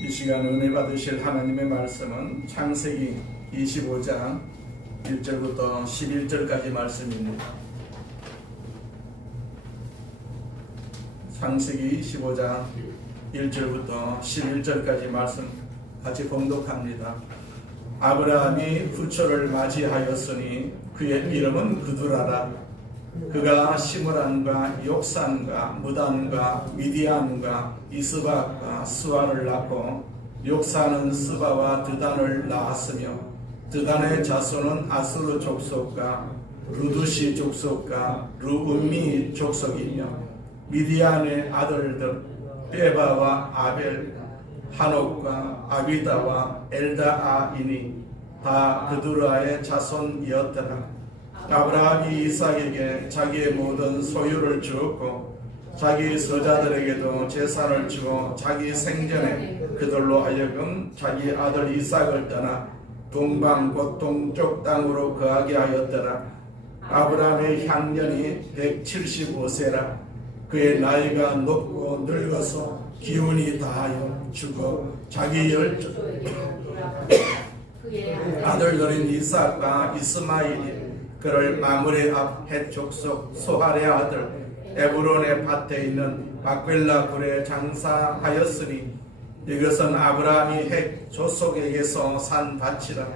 이 시간 은혜 받으실 하나님의 말씀은 창세기 25장 1절부터 11절까지 말씀입니다. 창세기 25장 1절부터 11절까지 말씀 같이 봉독합니다. 아브라함이 후초를 맞이하였으니 그의 이름은 그두라라. 그가 시므란과 욕산과 무단과 미디안과 이스박과 스와를 낳고 욕산은 스바와 드단을 낳았으며 드단의 자손은 아수르 족속과 루두시 족속과 루음미 족속이며 미디안의 아들들 베바와 아벨 하녹과 아비다와 엘다아이니 다 그두라의 자손이었더라. 아브라함이 이삭에게 자기의 모든 소유를 주었고 자기 서자들에게도 재산을 주어 자기 생전에 그들로 하여금 자기 아들 이삭을 떠나 동방 곧 동쪽 땅으로 거하게 하였더라. 아브라함의 향년이 175세라. 그의 나이가 높고 늙어서 기운이 다하여 죽어 자기 아들들인 이삭과 이스마일이 그를 마므레 앞 헷 족속 소할의 아들 에브론의 밭에 있는 막벨라 굴에 장사하였으니 이것은 아브라함이 헷 족속에게서 산 밭이라.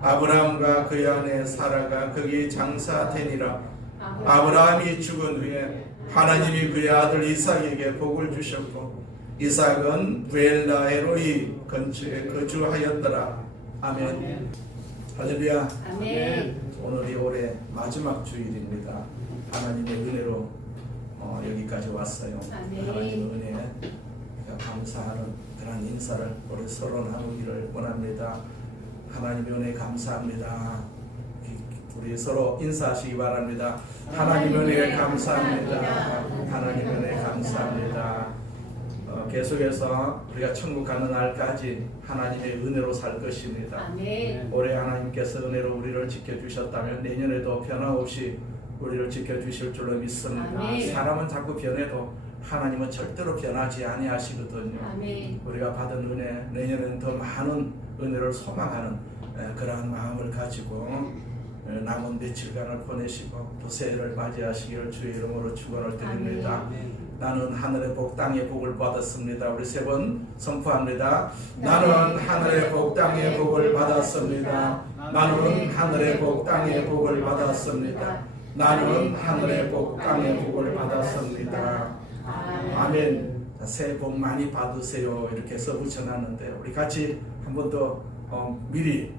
아브라함과 그의 아내 사라가 거기 장사되니라. 아브라함이 죽은 후에 하나님이 그의 아들 이삭에게 복을 주셨고 이삭은 브엘라에로이 근처에 거주하였더라. 아멘. 할렐루야. 아멘. 오늘이 올해 마지막 주일입니다. 하나님의 은혜로 여기까지 왔어요. 아멘. 하나님의 은혜에 감사하는 그런 인사를 우리 서로 나누기를 원합니다. 하나님의 은혜 감사합니다. 우리 서로 인사하시기 바랍니다. 하나님의 은혜 감사합니다. 하나님의 은혜 감사합니다. 계속해서 우리가 천국 가는 날까지 하나님의 은혜로 살 것입니다. 아멘. 올해 하나님께서 은혜로 우리를 지켜주셨다면 내년에도 변함없이 우리를 지켜주실 줄로 믿습니다. 아멘. 사람은 자꾸 변해도 하나님은 절대로 변하지 아니하시거든요. 아멘. 우리가 받은 은혜, 내년에는 더 많은 은혜를 소망하는 그러한 마음을 가지고 남은 며칠간을 보내시고 또 새해를 맞이하시기를 주의 이름으로 축원을 드립니다. 아멘. 나는 하늘의 복 땅의 복을 받았습니다. 우리 세 번 선포합니다. 나는 하늘의 복 땅의 복을 받았습니다. 나는 하늘의 복 땅의 복을 받았습니다. 나는 하늘의 복 땅의 복을 받았습니다. 아멘. 새해 복 많이 받으세요. 이렇게 서부 전하는데 우리 같이 한 번 더 미리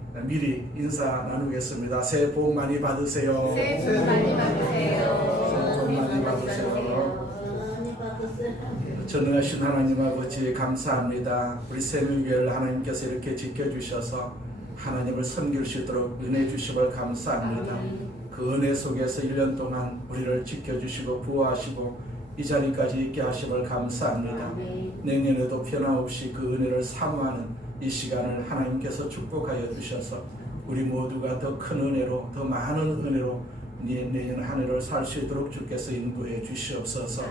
인사 나누겠습니다. 새해 복 많이 받으세요. 새해 복 많이 받으세요. 새해 복 많이 받으세요. 전능하신 하나님 아버지 감사합니다. 우리 세명교회를 하나님께서 이렇게 지켜주셔서 하나님을 섬길 수 있도록 은혜 주심을 감사합니다. 그 은혜 속에서 1년 동안 우리를 지켜주시고 보호하시고 이 자리까지 있게 하심을 감사합니다. 내년에도 변함없이 그 은혜를 사모하는 이 시간을 하나님께서 축복하여 주셔서 우리 모두가 더 큰 은혜로 더 많은 은혜로 내년 한 해를 살 수 있도록 주께서 인도해 주시옵소서.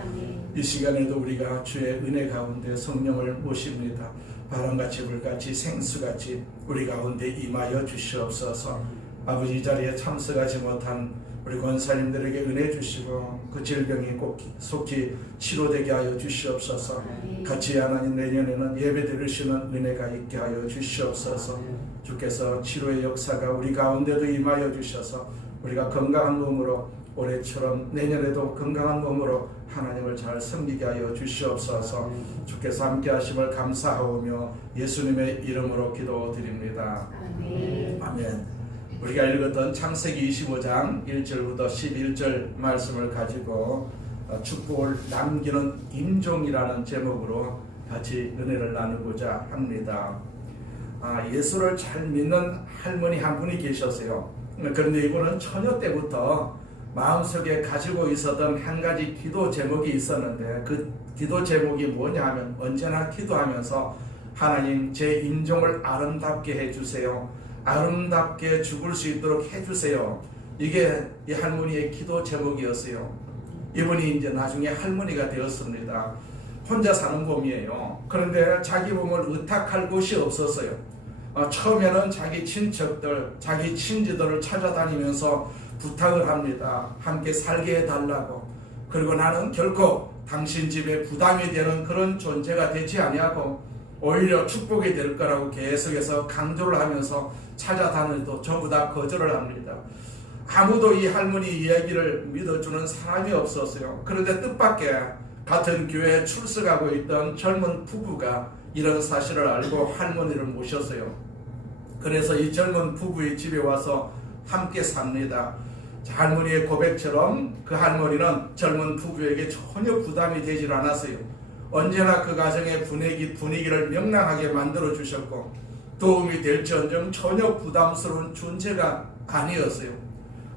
이 시간에도 우리가 주의 은혜 가운데 성령을 모십니다. 바람같이 불같이 생수같이 우리 가운데 임하여 주시옵소서. 아버지 이 자리에 참석하지 못한 우리 권사님들에게 은혜 주시고 그 질병이 꼭 속히 치료되게 하여 주시옵소서. 같이 하나님 내년에는 예배 드리시는 은혜가 있게 하여 주시옵소서. 주께서 치료의 역사가 우리 가운데도 임하여 주셔서 우리가 건강한 몸으로 올해처럼 내년에도 건강한 몸으로 하나님을 잘 섬기게 하여 주시옵소서. 주께서 함께 하심을 감사하오며 예수님의 이름으로 기도드립니다. 아멘. 우리가 읽었던 창세기 25장 1절부터 11절 말씀을 가지고 축복을 남기는 임종이라는 제목으로 같이 은혜를 나누고자 합니다. 예수를 잘 믿는 할머니 한 분이 계셨어요. 그런데 이분은 처녀 때부터 마음속에 가지고 있었던 한 가지 기도 제목이 있었는데 그 기도 제목이 뭐냐 하면 언제나 기도하면서 하나님 제 임종을 아름답게 해주세요. 아름답게 죽을 수 있도록 해주세요. 이게 이 할머니의 기도 제목이었어요. 이분이 이제 나중에 할머니가 되었습니다. 혼자 사는 봄이에요. 그런데 자기 몸을 의탁할 곳이 없었어요. 처음에는 자기 친척들, 자기 친지들을 찾아다니면서 부탁을 합니다. 함께 살게 해달라고. 그리고 나는 결코 당신 집에 부담이 되는 그런 존재가 되지 아니하고 오히려 축복이 될 거라고 계속해서 강조를 하면서 찾아다녀도 전부 다 거절을 합니다. 아무도 이 할머니 이야기를 믿어주는 사람이 없었어요. 그런데 뜻밖의 같은 교회에 출석하고 있던 젊은 부부가 이런 사실을 알고 할머니를 모셨어요. 그래서 이 젊은 부부의 집에 와서 함께 삽니다. 할머니의 고백처럼 그 할머니는 젊은 부부에게 전혀 부담이 되질 않았어요. 언제나 그 가정의 분위기를 명랑하게 만들어 주셨고 도움이 될지언정 전혀 부담스러운 존재가 아니었어요.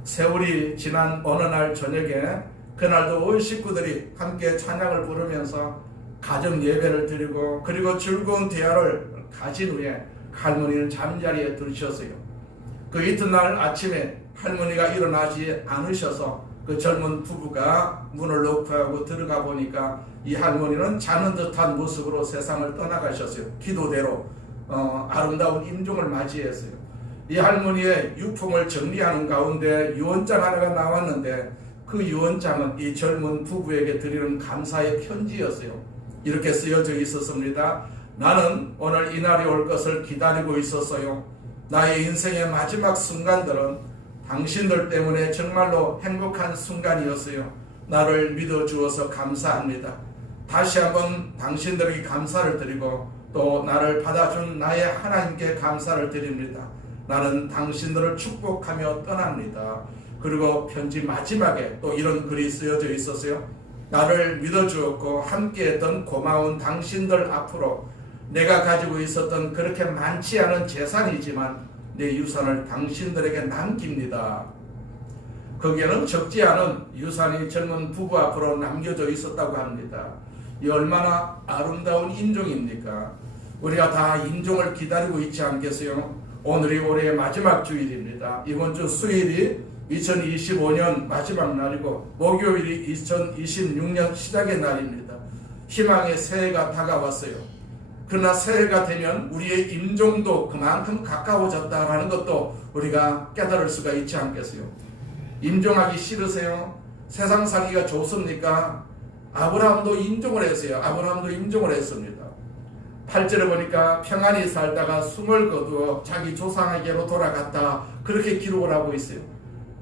세월이 지난 어느 날 저녁에 그날도 온 식구들이 함께 찬양을 부르면서 가정 예배를 드리고 그리고 즐거운 대화를 가진 후에 할머니는 잠자리에 들으셨어요. 그 이튿날 아침에 할머니가 일어나지 않으셔서 그 젊은 부부가 문을 놓고 들어가 보니까 이 할머니는 자는 듯한 모습으로 세상을 떠나가셨어요. 기도대로 아름다운 임종을 맞이했어요. 이 할머니의 유품을 정리하는 가운데 유언장 하나가 나왔는데 그 유언장은 이 젊은 부부에게 드리는 감사의 편지였어요. 이렇게 쓰여져 있었습니다. 나는 오늘 이날이 올 것을 기다리고 있었어요. 나의 인생의 마지막 순간들은 당신들 때문에 정말로 행복한 순간이었어요. 나를 믿어주어서 감사합니다. 다시 한번 당신들에게 감사를 드리고 또 나를 받아준 나의 하나님께 감사를 드립니다. 나는 당신들을 축복하며 떠납니다. 그리고 편지 마지막에 또 이런 글이 쓰여져 있었어요. 나를 믿어주었고 함께했던 고마운 당신들 앞으로 내가 가지고 있었던 그렇게 많지 않은 재산이지만 내 유산을 당신들에게 남깁니다. 거기에는 적지 않은 유산이 젊은 부부 앞으로 남겨져 있었다고 합니다. 이 얼마나 아름다운 인종입니까? 우리가 다 인종을 기다리고 있지 않겠어요? 오늘이 올해의 마지막 주일입니다. 이번 주 수요일이 2025년 마지막 날이고 목요일이 2026년 시작의 날입니다. 희망의 새해가 다가왔어요. 그러나 새해가 되면 우리의 임종도 그만큼 가까워졌다는 것도 우리가 깨달을 수가 있지 않겠어요? 임종하기 싫으세요? 세상 살기가 좋습니까? 아브라함도 임종을 했어요. 아브라함도 임종을 했습니다. 8절에 보니까 평안히 살다가 숨을 거두어 자기 조상에게로 돌아갔다. 그렇게 기록을 하고 있어요.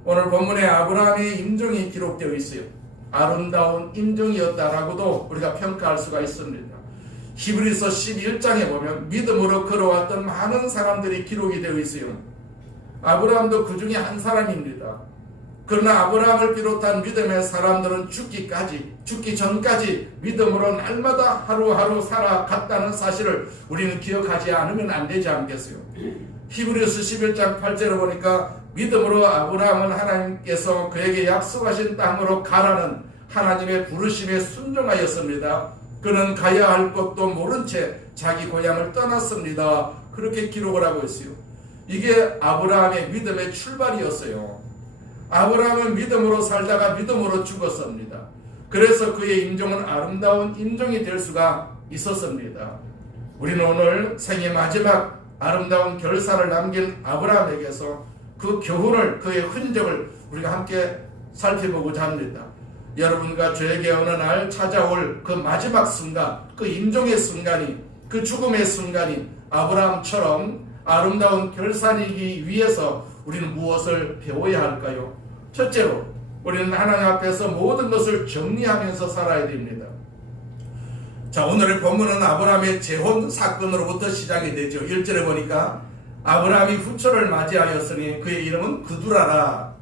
오늘 본문에 아브라함의 임종이 기록되어 있어요. 아름다운 임종이었다라고도 우리가 평가할 수가 있습니다. 히브리서 11장에 보면 믿음으로 걸어왔던 많은 사람들이 기록이 되어 있어요. 아브라함도 그 중에 한 사람입니다. 그러나 아브라함을 비롯한 믿음의 사람들은 죽기 전까지 믿음으로 날마다 하루하루 살아갔다는 사실을 우리는 기억하지 않으면 안 되지 않겠어요? 히브리서 11장 8절을 보니까 믿음으로 아브라함은 하나님께서 그에게 약속하신 땅으로 가라는 하나님의 부르심에 순종하였습니다. 그는 가야 할 곳도 모른 채 자기 고향을 떠났습니다. 그렇게 기록을 하고 있어요. 이게 아브라함의 믿음의 출발이었어요. 아브라함은 믿음으로 살다가 믿음으로 죽었습니다. 그래서 그의 임종은 아름다운 임종이 될 수가 있었습니다. 우리는 오늘 생애 마지막 아름다운 결사를 남긴 아브라함에게서 그 교훈을, 그의 흔적을 우리가 함께 살펴보고자 합니다. 여러분과 저에게 어느 날 찾아올 그 마지막 순간, 그 임종의 순간이, 그 죽음의 순간이 아브라함처럼 아름다운 결산이기 위해서 우리는 무엇을 배워야 할까요? 첫째로 우리는 하나님 앞에서 모든 것을 정리하면서 살아야 됩니다. 자, 오늘의 본문은 아브라함의 재혼 사건으로부터 시작이 되죠. 1절에 보니까 아브라함이 후처를 맞이하였으니 그의 이름은 그두라라.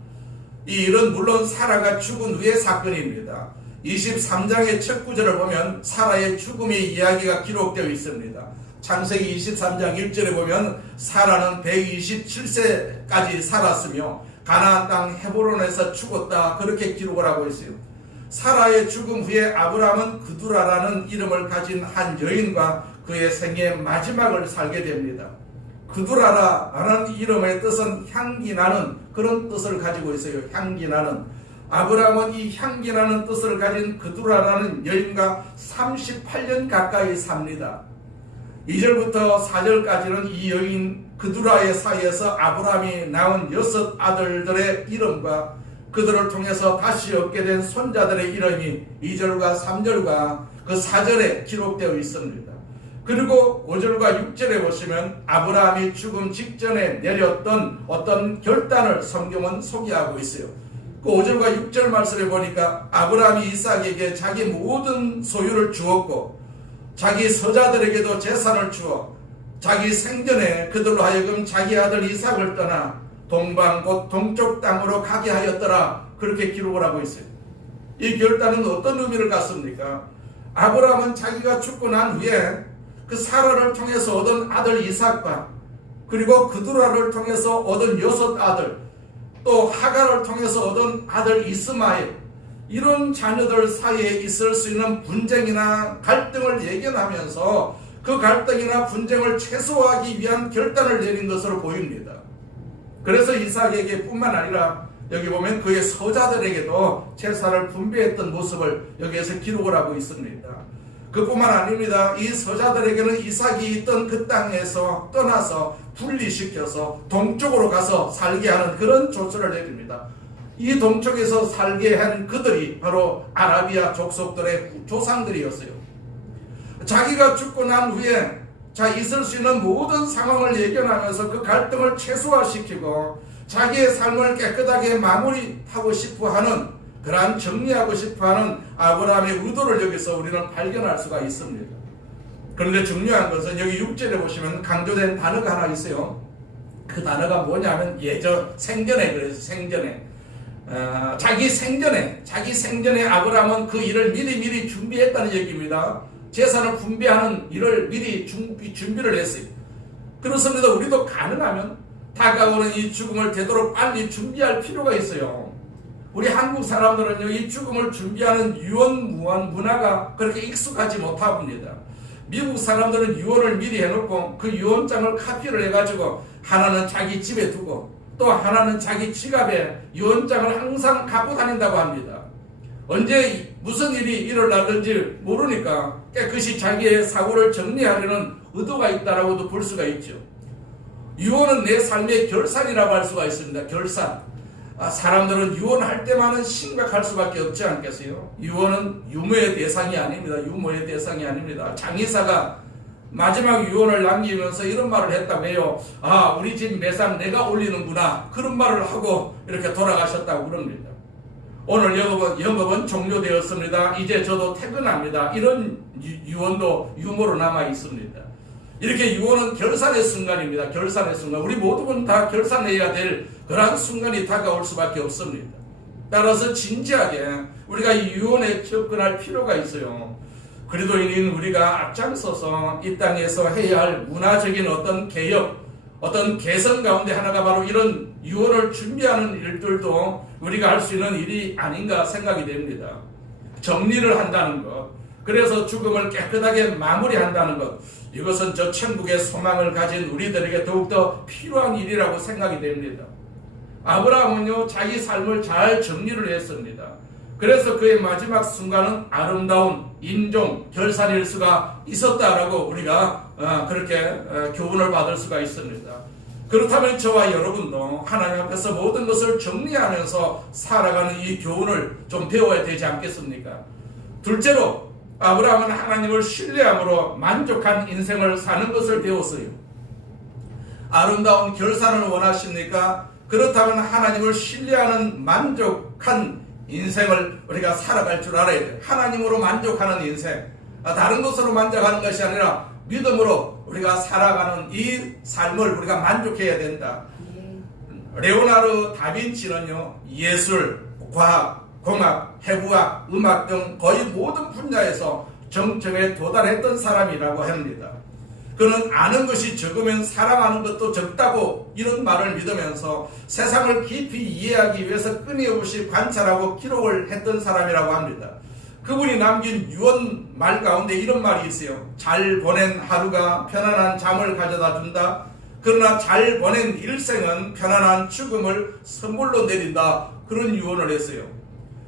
이 일은 물론 사라가 죽은 후의 사건입니다. 23장의 첫 구절을 보면 사라의 죽음의 이야기가 기록되어 있습니다. 창세기 23장 1절에 보면 사라는 127세까지 살았으며 가나안 땅 헤브론에서 죽었다. 그렇게 기록을 하고 있어요. 사라의 죽음 후에 아브라함은 그두라라는 이름을 가진 한 여인과 그의 생애의 마지막을 살게 됩니다. 그두라라는 이름의 뜻은 향기 나는, 그런 뜻을 가지고 있어요. 향기 나는. 아브라함은 이 향기나는 뜻을 가진 그두라라는 여인과 38년 가까이 삽니다. 2절부터 4절까지는 이 여인 그두라의 사이에서 아브라함이 낳은 6 아들들의 이름과 그들을 통해서 다시 얻게 된 손자들의 이름이 2절과 3절과 그 4절에 기록되어 있습니다. 그리고 5절과 6절에 보시면 아브라함이 죽음 직전에 내렸던 어떤 결단을 성경은 소개하고 있어요. 그 5절과 6절 말씀에 보니까 아브라함이 이삭에게 자기 모든 소유를 주었고 자기 서자들에게도 재산을 주어 자기 생전에 그들로 하여금 자기 아들 이삭을 떠나 동방 곧 동쪽 땅으로 가게 하였더라. 그렇게 기록을 하고 있어요. 이 결단은 어떤 의미를 갖습니까? 아브라함은 자기가 죽고 난 후에 그 사라를 통해서 얻은 아들 이삭과 그리고 그두라를 통해서 얻은 6 아들 또 하갈을 통해서 얻은 아들 이스마엘 이런 자녀들 사이에 있을 수 있는 분쟁이나 갈등을 예견하면서 그 갈등이나 분쟁을 최소화하기 위한 결단을 내린 것으로 보입니다. 그래서 이삭에게 뿐만 아니라 여기 보면 그의 서자들에게도 제사를 분배했던 모습을 여기에서 기록을 하고 있습니다. 그뿐만 아닙니다. 이 서자들에게는 이삭이 있던 그 땅에서 떠나서 분리시켜서 동쪽으로 가서 살게 하는 그런 조처를 내립니다. 이 동쪽에서 살게 한 그들이 바로 아라비아 족속들의 조상들이었어요. 자기가 죽고 난 후에 있을 수 있는 모든 상황을 예견하면서 그 갈등을 최소화시키고 자기의 삶을 깨끗하게 마무리하고 싶어하는 그러한 정리하고 싶어하는 아브라함의 의도를 여기서 우리는 발견할 수가 있습니다. 그런데 중요한 것은 여기 6절에 보시면 강조된 단어가 하나 있어요. 그 단어가 뭐냐면 생전에 그래서 생전에 자기 생전에 아브라함은 그 일을 미리 준비했다는 얘기입니다. 재산을 분배하는 일을 미리 준비를 했어요. 그렇습니다. 우리도 가능하면 다가오는 이 죽음을 되도록 빨리 준비할 필요가 있어요. 우리 한국 사람들은요, 이 죽음을 준비하는 유언무한 문화가 그렇게 익숙하지 못합니다. 미국 사람들은 유언을 미리 해놓고 그 유언장을 카피를 해가지고 하나는 자기 집에 두고 또 하나는 자기 지갑에 유언장을 항상 갖고 다닌다고 합니다. 언제 무슨 일이 일어나든지 모르니까 깨끗이 자기의 사고를 정리하려는 의도가 있다라고도 볼 수가 있죠. 유언은 내 삶의 결산이라고 할 수가 있습니다. 결산. 사람들은 유언할 때만은 심각할 수밖에 없지 않겠어요? 유언은 유머의 대상이 아닙니다. 유머의 대상이 아닙니다. 장의사가 마지막 유언을 남기면서 이런 말을 했다고 해요. 우리 집 매상 내가 올리는구나. 그런 말을 하고 이렇게 돌아가셨다고 그럽니다. 오늘 영업은 종료되었습니다. 이제 저도 퇴근합니다. 이런 유언도 유머로 남아 있습니다. 이렇게 유언은 결산의 순간입니다. 결산의 순간. 우리 모두는 다 결산해야 될 그러한 순간이 다가올 수밖에 없습니다. 따라서 진지하게 우리가 이 유언에 접근할 필요가 있어요. 그리도인인 우리가 앞장서서 이 땅에서 해야 할 문화적인 어떤 개혁, 어떤 개선 가운데 하나가 바로 이런 유언을 준비하는 일들도 우리가 할 수 있는 일이 아닌가 생각이 됩니다. 정리를 한다는 것, 그래서 죽음을 깨끗하게 마무리한다는 것, 이것은 저 천국의 소망을 가진 우리들에게 더욱더 필요한 일이라고 생각이 됩니다. 아브라함은요, 자기 삶을 잘 정리를 했습니다. 그래서 그의 마지막 순간은 아름다운 인종 결산일 수가 있었다라고 우리가 그렇게 교훈을 받을 수가 있습니다. 그렇다면 저와 여러분도 하나님 앞에서 모든 것을 정리하면서 살아가는 이 교훈을 좀 배워야 되지 않겠습니까? 둘째로 아브라함은 하나님을 신뢰함으로 만족한 인생을 사는 것을 배웠어요. 아름다운 결산을 원하십니까? 그렇다면 하나님을 신뢰하는 만족한 인생을 우리가 살아갈 줄 알아야 돼요. 하나님으로 만족하는 인생, 다른 것으로 만족하는 것이 아니라 믿음으로 우리가 살아가는 이 삶을 우리가 만족해야 된다. 레오나르도 다빈치는요, 예술, 과학, 공학, 해부학, 음악 등 거의 모든 분야에서 정점에 도달했던 사람이라고 합니다. 그는 아는 것이 적으면 사랑하는 것도 적다고 이런 말을 믿으면서 세상을 깊이 이해하기 위해서 끊임없이 관찰하고 기록을 했던 사람이라고 합니다. 그분이 남긴 유언 말 가운데 이런 말이 있어요. 잘 보낸 하루가 편안한 잠을 가져다 준다. 그러나 잘 보낸 일생은 편안한 죽음을 선물로 내린다. 그런 유언을 했어요.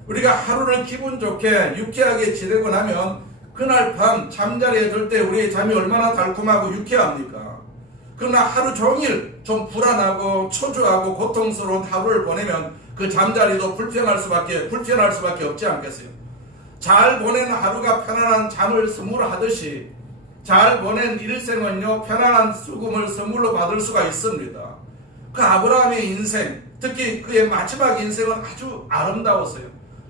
우리가 하루를 기분 좋게 유쾌하게 지내고 나면 그날 밤 잠자리에 들 때 우리의 잠이 얼마나 달콤하고 유쾌합니까? 그러나 하루 종일 좀 불안하고 초조하고 고통스러운 하루를 보내면 그 잠자리도 불편할 수밖에 없지 않겠어요? 잘 보낸 하루가 편안한 잠을 선물하듯이 잘 보낸 일생은요 편안한 죽음을 선물로 받을 수가 있습니다. 그 아브라함의 인생, 특히 그의 마지막 인생은 아주 아름다웠어요.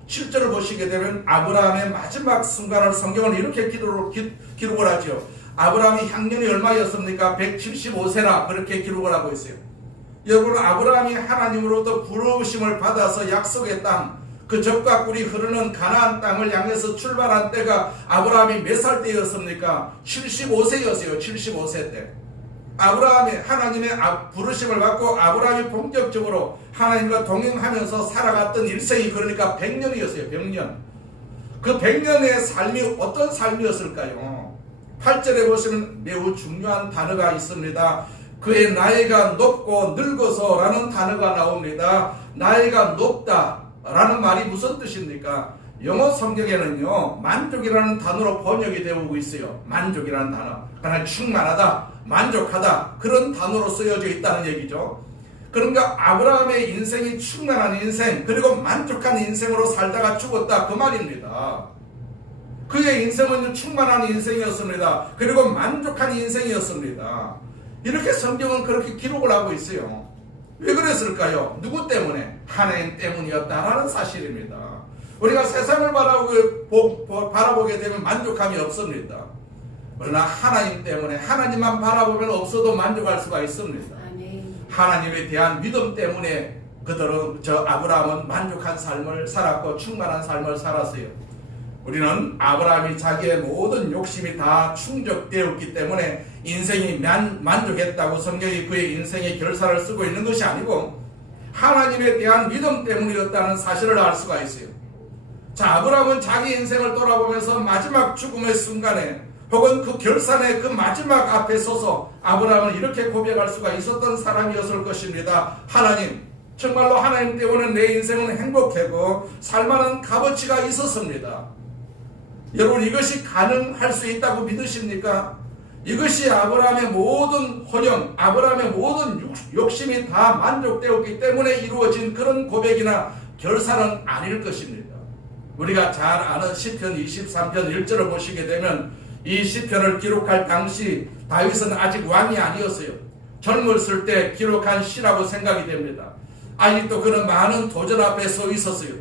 실제로 보시게 되면 아브라함의 마지막 순간을 성경은 이렇게 기록을 하죠. 아브라함이 향년이 얼마였습니까? 175세라 그렇게 기록을 하고 있어요. 여러분, 아브라함이 하나님으로부터 부르심을 받아서 약속의 땅, 그 젖과 꿀이 흐르는 가나안 땅을 향해서 출발한 때가 아브라함이 몇 살 때였습니까? 75세였어요. 75세 때. 아브라함이 하나님의 부르심을 받고 아브라함이 본격적으로 하나님과 동행하면서 살아갔던 일생이 그러니까 100년이었어요. 100년. 그 100년의 삶이 어떤 삶이었을까요? 8절에 보시면 매우 중요한 단어가 있습니다. 그의 나이가 높고 늙어서 라는 단어가 나옵니다. 나이가 높다 라는 말이 무슨 뜻입니까? 영어 성경에는요 만족이라는 단어로 번역이 되고 있어요. 만족이라는 단어. 그러나 충만하다, 만족하다 그런 단어로 쓰여져 있다는 얘기죠. 그러니까 아브라함의 인생이 충만한 인생 그리고 만족한 인생으로 살다가 죽었다 그 말입니다. 그의 인생은 충만한 인생이었습니다. 그리고 만족한 인생이었습니다. 이렇게 성경은 그렇게 기록을 하고 있어요. 왜 그랬을까요? 누구 때문에? 하나님 때문이었다라는 사실입니다. 우리가 세상을 바라보게 되면 만족함이 없습니다. 그러나 하나님 때문에 하나님만 바라보면 없어도 만족할 수가 있습니다. 하나님에 대한 믿음 때문에 아브라함은 만족한 삶을 살았고 충만한 삶을 살았어요. 우리는 아브라함이 자기의 모든 욕심이 다 충족되었기 때문에 인생이 만족했다고 성경이 그의 인생의 결사를 쓰고 있는 것이 아니고 하나님에 대한 믿음 때문이었다는 사실을 알 수가 있어요. 자, 아브라함은 자기 인생을 돌아보면서 마지막 죽음의 순간에 혹은 그 결산의 그 마지막 앞에 서서 아브라함은 이렇게 고백할 수가 있었던 사람이었을 것입니다. 하나님, 정말로 하나님 때문에 내 인생은 행복하고 살만한 값어치가 있었습니다. 여러분, 이것이 가능할 수 있다고 믿으십니까? 이것이 아브라함의 모든 혼영, 아브라함의 모든 욕심이 다 만족되었기 때문에 이루어진 그런 고백이나 결사는 아닐 것입니다. 우리가 잘 아는 시편 23편 1절을 보시게 되면 이 시편을 기록할 당시 다윗은 아직 왕이 아니었어요. 젊었을 때 기록한 시라고 생각이 됩니다. 아직도 그는 많은 도전 앞에 서 있었어요.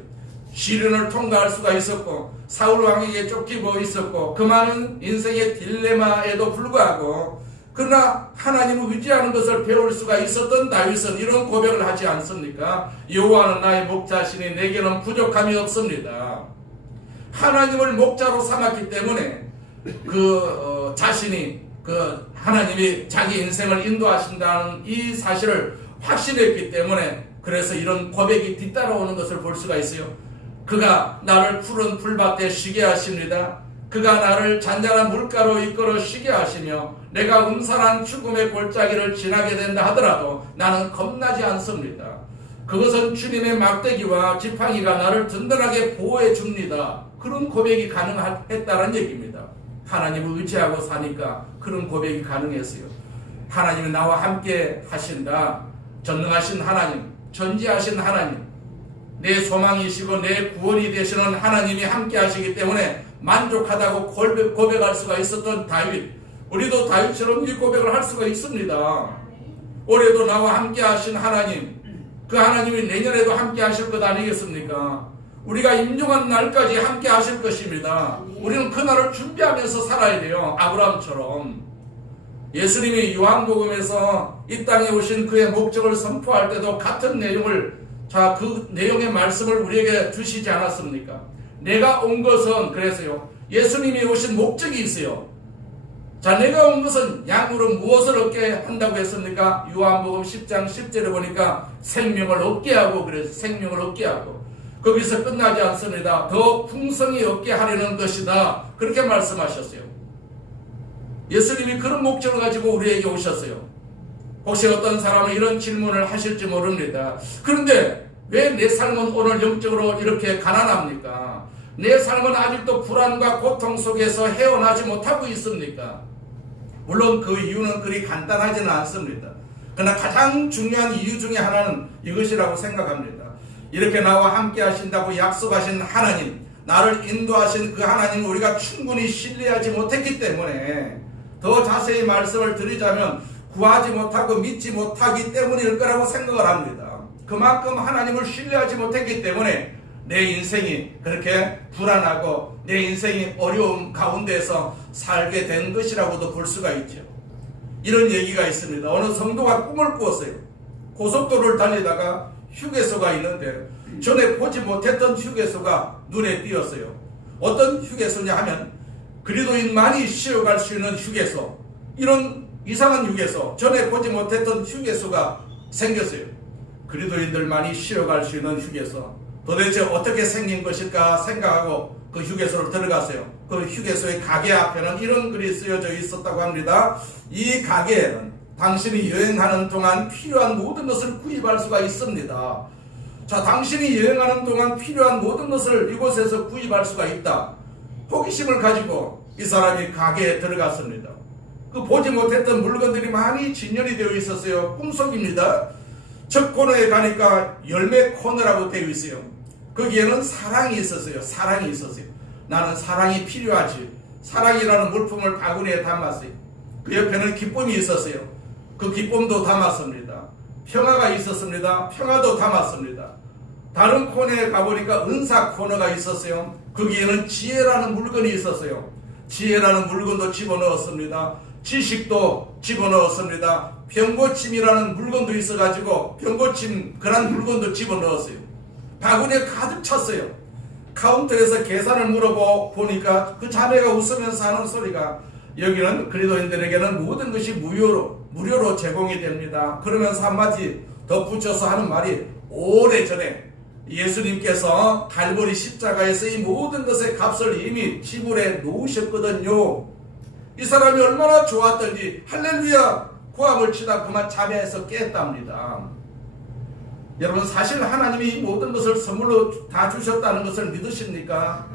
시련을 통과할 수가 있었고 사울 왕에게 쫓기고 있었고 그 많은 인생의 딜레마에도 불구하고 그러나 하나님을 의지하는 것을 배울 수가 있었던 다윗은 이런 고백을 하지 않습니까? 여호와는 나의 목자시니 내게는 부족함이 없습니다. 하나님을 목자로 삼았기 때문에 자신이 하나님이 자기 인생을 인도하신다는 이 사실을 확신했기 때문에 그래서 이런 고백이 뒤따라오는 것을 볼 수가 있어요. 그가 나를 푸른 풀밭에 쉬게 하십니다. 그가 나를 잔잔한 물가로 이끌어 쉬게 하시며 내가 음산한 죽음의 골짜기를 지나게 된다 하더라도 나는 겁나지 않습니다. 그것은 주님의 막대기와 지팡이가 나를 든든하게 보호해 줍니다. 그런 고백이 가능했다는 얘기입니다. 하나님을 의지하고 사니까 그런 고백이 가능했어요. 하나님이 나와 함께 하신다. 전능하신 하나님, 전지하신 하나님, 내 소망이시고 내 구원이 되시는 하나님이 함께 하시기 때문에 만족하다고 고백할 수가 있었던 다윗. 우리도 다윗처럼 이 고백을 할 수가 있습니다. 올해도 나와 함께 하신 하나님, 그 하나님이 내년에도 함께 하실 것 아니겠습니까? 우리가 임종한 날까지 함께 하실 것입니다. 우리는 그 날을 준비하면서 살아야 돼요. 아브라함처럼. 예수님이 요한복음에서 이 땅에 오신 그의 목적을 선포할 때도 같은 내용을 그 내용의 말씀을 우리에게 주시지 않았습니까? 내가 온 것은 그래서요. 예수님이 오신 목적이 있어요. 자, 내가 온 것은 양으로 무엇을 얻게 한다고 했습니까? 요한복음 10장 10절에 보니까 생명을 얻게 하고 그래서 생명을 얻게 하고 거기서 끝나지 않습니다. 더 풍성히 얻게 하려는 것이다. 그렇게 말씀하셨어요. 예수님이 그런 목적을 가지고 우리에게 오셨어요. 혹시 어떤 사람은 이런 질문을 하실지 모릅니다. 그런데 왜 내 삶은 오늘 영적으로 이렇게 가난합니까? 내 삶은 아직도 불안과 고통 속에서 헤어나지 못하고 있습니까? 물론 그 이유는 그리 간단하지는 않습니다. 그러나 가장 중요한 이유 중에 하나는 이것이라고 생각합니다. 이렇게 나와 함께 하신다고 약속하신 하나님, 나를 인도하신 그 하나님을 우리가 충분히 신뢰하지 못했기 때문에, 더 자세히 말씀을 드리자면 구하지 못하고 믿지 못하기 때문일 거라고 생각을 합니다. 그만큼 하나님을 신뢰하지 못했기 때문에 내 인생이 그렇게 불안하고 내 인생이 어려움 가운데서 살게 된 것이라고도 볼 수가 있죠. 이런 얘기가 있습니다. 어느 성도가 꿈을 꾸었어요. 고속도로를 달리다가 휴게소가 있는데 전에 보지 못했던 휴게소가 눈에 띄었어요. 어떤 휴게소냐 하면 그리스도인만이 쉬어갈 수 있는 휴게소, 이런 이상한 휴게소, 전에 보지 못했던 휴게소가 생겼어요. 그리스도인들만이 쉬어갈 수 있는 휴게소, 도대체 어떻게 생긴 것일까 생각하고 그 휴게소를 들어갔어요. 그 휴게소의 가게 앞에는 이런 글이 쓰여져 있었다고 합니다. 이 가게에는 당신이 여행하는 동안 필요한 모든 것을 구입할 수가 있습니다. 자, 당신이 여행하는 동안 필요한 모든 것을 이곳에서 구입할 수가 있다. 호기심을 가지고 이 사람이 가게에 들어갔습니다. 그 보지 못했던 물건들이 많이 진열이 되어 있었어요. 꿈속입니다. 첫 코너에 가니까 열매 코너라고 되어 있어요. 거기에는 사랑이 있었어요. 사랑이 있었어요. 나는 사랑이 필요하지. 사랑이라는 물품을 바구니에 담았어요. 그 옆에는 기쁨이 있었어요. 그 기쁨도 담았습니다. 평화가 있었습니다. 평화도 담았습니다. 다른 코너에 가보니까 은사 코너가 있었어요. 거기에는 지혜라는 물건이 있었어요. 지혜라는 물건도 집어넣었습니다. 지식도 집어넣었습니다. 병고침이라는 물건도 있어가지고 병고침 그런 물건도 집어넣었어요. 바구니에 가득 찼어요. 카운터에서 계산을 물어보니까 그 자매가 웃으면서 하는 소리가, 여기는 그리스도인들에게는 모든 것이 무료로 제공이 됩니다. 그러면서 한마디 덧붙여서 하는 말이, 오래전에 예수님께서 갈보리 십자가에서 이 모든 것의 값을 이미 지불해 놓으셨거든요. 이 사람이 얼마나 좋았던지 할렐루야 고함을 치다 그만 잠에서 깼답니다. 여러분, 사실 하나님이 이 모든 것을 선물로 다 주셨다는 것을 믿으십니까?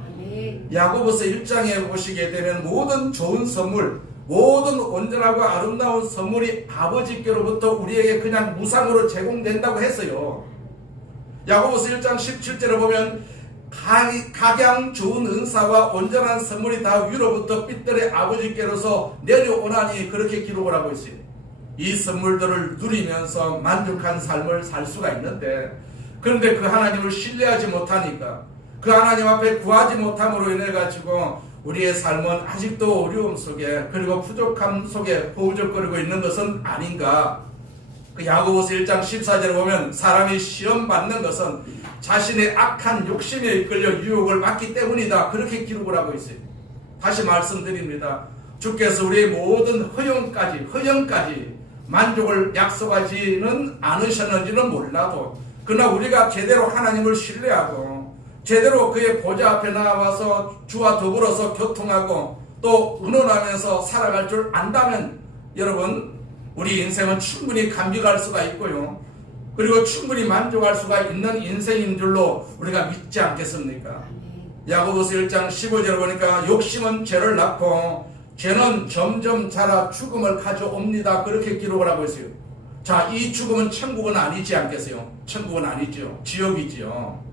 야고보서 1장에 보시게 되면 모든 좋은 선물, 모든 온전하고 아름다운 선물이 아버지께로부터 우리에게 그냥 무상으로 제공된다고 했어요. 야고보서 1장 17절에 보면 각양 좋은 은사와 온전한 선물이 다 위로부터 빛들의 아버지께로서 내려오나니, 그렇게 기록을 하고 있어요. 이 선물들을 누리면서 만족한 삶을 살 수가 있는데, 그런데 그 하나님을 신뢰하지 못하니까, 그 하나님 앞에 구하지 못함으로 인해 가지고 우리의 삶은 아직도 어려움 속에, 그리고 부족함 속에 보우적거리고 있는 것은 아닌가. 그 야고보서 1장 14절에 보면 사람이 시험 받는 것은 자신의 악한 욕심에 이끌려 유혹을 받기 때문이다, 그렇게 기록을 하고 있어요. 다시 말씀드립니다. 주께서 우리의 모든 허영까지 만족을 약속하지는 않으셨는지는 몰라도, 그러나 우리가 제대로 하나님을 신뢰하고 제대로 그의 보좌 앞에 나와서 주와 더불어서 교통하고 또 의논하면서 살아갈 줄 안다면, 여러분, 우리 인생은 충분히 감격할 수가 있고요, 그리고 충분히 만족할 수가 있는 인생인 줄로 우리가 믿지 않겠습니까? 야고보서 1장 15절 보니까 욕심은 죄를 낳고 죄는 점점 자라 죽음을 가져옵니다, 그렇게 기록을 하고 있어요. 자, 이 죽음은 천국은 아니지 않겠어요? 천국은 아니죠. 지옥이죠.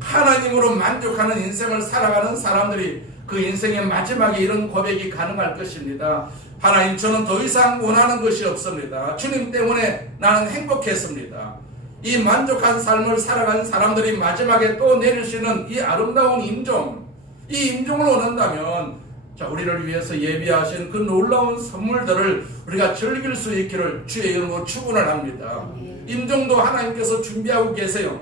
하나님으로 만족하는 인생을 살아가는 사람들이 그 인생의 마지막에 이런 고백이 가능할 것입니다. 하나님, 저는 더 이상 원하는 것이 없습니다. 주님 때문에 나는 행복했습니다. 이 만족한 삶을 살아가는 사람들이 마지막에 또 내릴 수 있는 이 아름다운 임종, 이 임종을 원한다면, 자, 우리를 위해서 예비하신 그 놀라운 선물들을 우리가 즐길 수 있기를 주의 이름으로 축원을 합니다. 임종도 하나님께서 준비하고 계세요.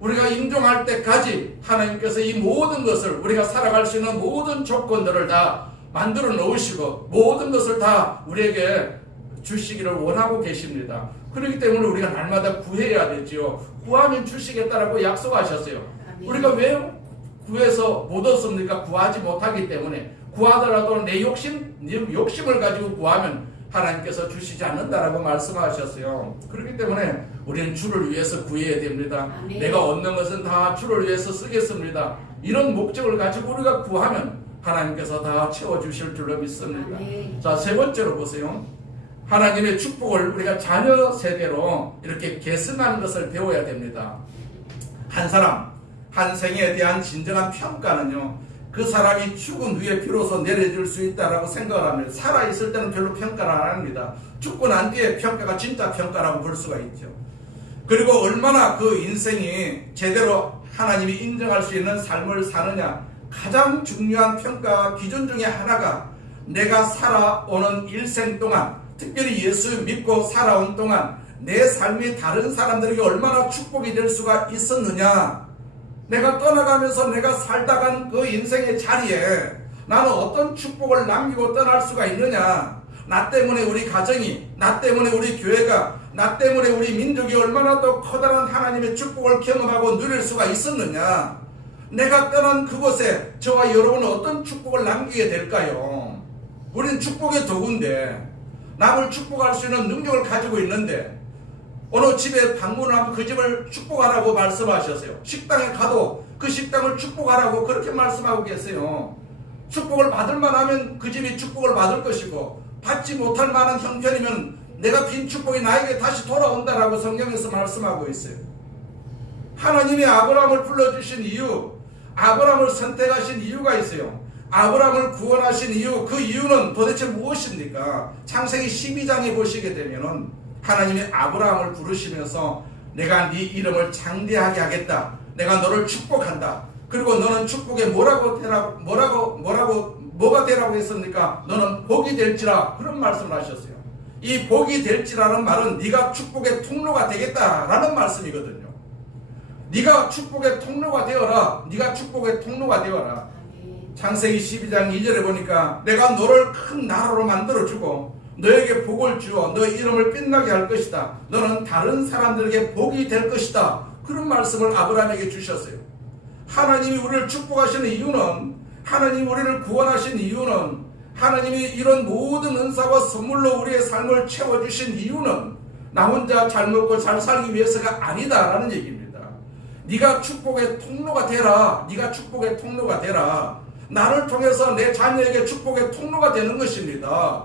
우리가 임종할 때까지 하나님께서 이 모든 것을, 우리가 살아갈 수 있는 모든 조건들을 다 만들어 놓으시고 모든 것을 다 우리에게 주시기를 원하고 계십니다. 그렇기 때문에 우리가 날마다 구해야 되지요. 구하면 주시겠다라고 약속하셨어요. 우리가 왜 구해서 못 얻습니까? 구하지 못하기 때문에. 구하더라도 내 욕심을 가지고 구하면 하나님께서 주시지 않는다라고 말씀하셨어요. 그렇기 때문에 우리는 주를 위해서 구해야 됩니다. 아멘. 내가 얻는 것은 다 주를 위해서 쓰겠습니다. 이런 목적을 가지고 우리가 구하면 하나님께서 다 채워주실 줄로 믿습니다. 아멘. 자, 세 번째로 보세요. 하나님의 축복을 우리가 자녀 세대로 이렇게 계승하는 것을 배워야 됩니다. 한 사람, 한 생에 대한 진정한 평가는요, 그 사람이 죽은 후에 비로소 내려줄 수 있다라고 생각을 합니다. 살아있을 때는 별로 평가를 안 합니다. 죽고 난 뒤에 평가가 진짜 평가라고 볼 수가 있죠. 그리고 얼마나 그 인생이 제대로 하나님이 인정할 수 있는 삶을 사느냐, 가장 중요한 평가 기준 중에 하나가 내가 살아오는 일생 동안, 특별히 예수 믿고 살아온 동안 내 삶이 다른 사람들에게 얼마나 축복이 될 수가 있었느냐, 내가 떠나가면서 내가 살다간 그 인생의 자리에 나는 어떤 축복을 남기고 떠날 수가 있느냐, 나 때문에 우리 가정이, 나 때문에 우리 교회가, 나 때문에 우리 민족이 얼마나 더 커다란 하나님의 축복을 경험하고 누릴 수가 있었느냐, 내가 떠난 그곳에 저와 여러분은 어떤 축복을 남기게 될까요? 우리는 축복의 도구인데, 남을 축복할 수 있는 능력을 가지고 있는데, 어느 집에 방문을 하면 그 집을 축복하라고 말씀하셨어요. 식당에 가도 그 식당을 축복하라고 그렇게 말씀하고 계세요. 축복을 받을 만하면 그 집이 축복을 받을 것이고, 받지 못할 만한 형편이면 내가 빈 축복이 나에게 다시 돌아온다라고 성경에서 말씀하고 있어요. 하나님이 아브라함을 불러주신 이유, 아브라함을 선택하신 이유가 있어요. 아브라함을 구원하신 이유, 그 이유는 도대체 무엇입니까? 창세기 12장에 보시게 되면은 하나님이 아브라함을 부르시면서 내가 네 이름을 장대하게 하겠다, 내가 너를 축복한다, 그리고 너는 축복에 뭐가 되라고 했습니까? 너는 복이 될지라, 그런 말씀을 하셨어요. 이 복이 될지라는 말은 네가 축복의 통로가 되겠다라는 말씀이거든요. 네가 축복의 통로가 되어라, 네가 축복의 통로가 되어라. 창세기 12장 2절에 보니까 내가 너를 큰 나라로 만들어주고 너에게 복을 주어 너의 이름을 빛나게 할 것이다, 너는 다른 사람들에게 복이 될 것이다, 그런 말씀을 아브라함에게 주셨어요. 하나님이 우리를 축복하시는 이유는, 하나님이 우리를 구원하신 이유는, 하나님이 이런 모든 은사와 선물로 우리의 삶을 채워주신 이유는 나 혼자 잘 먹고 잘 살기 위해서가 아니다라는 얘기입니다. 네가 축복의 통로가 되라, 네가 축복의 통로가 되라. 나를 통해서 내 자녀에게 축복의 통로가 되는 것입니다.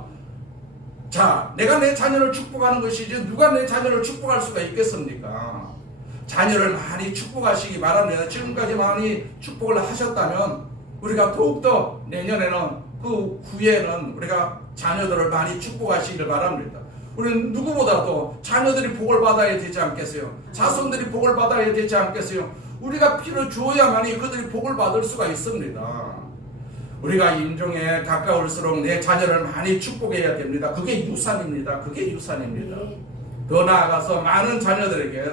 자, 내가 내 자녀를 축복하는 것이지 누가 내 자녀를 축복할 수가 있겠습니까? 자녀를 많이 축복하시기 바랍니다. 지금까지 많이 축복을 하셨다면 우리가 더욱더 내년에는 그 후에는 우리가 자녀들을 많이 축복하시길 바랍니다. 우리는 누구보다도 자녀들이 복을 받아야 되지 않겠어요? 자손들이 복을 받아야 되지 않겠어요? 우리가 피를 주어야만이 그들이 복을 받을 수가 있습니다. 우리가 임종에 가까울수록 내 자녀를 많이 축복해야 됩니다. 그게 유산입니다. 그게 유산입니다. 더 나아가서 많은 자녀들에게,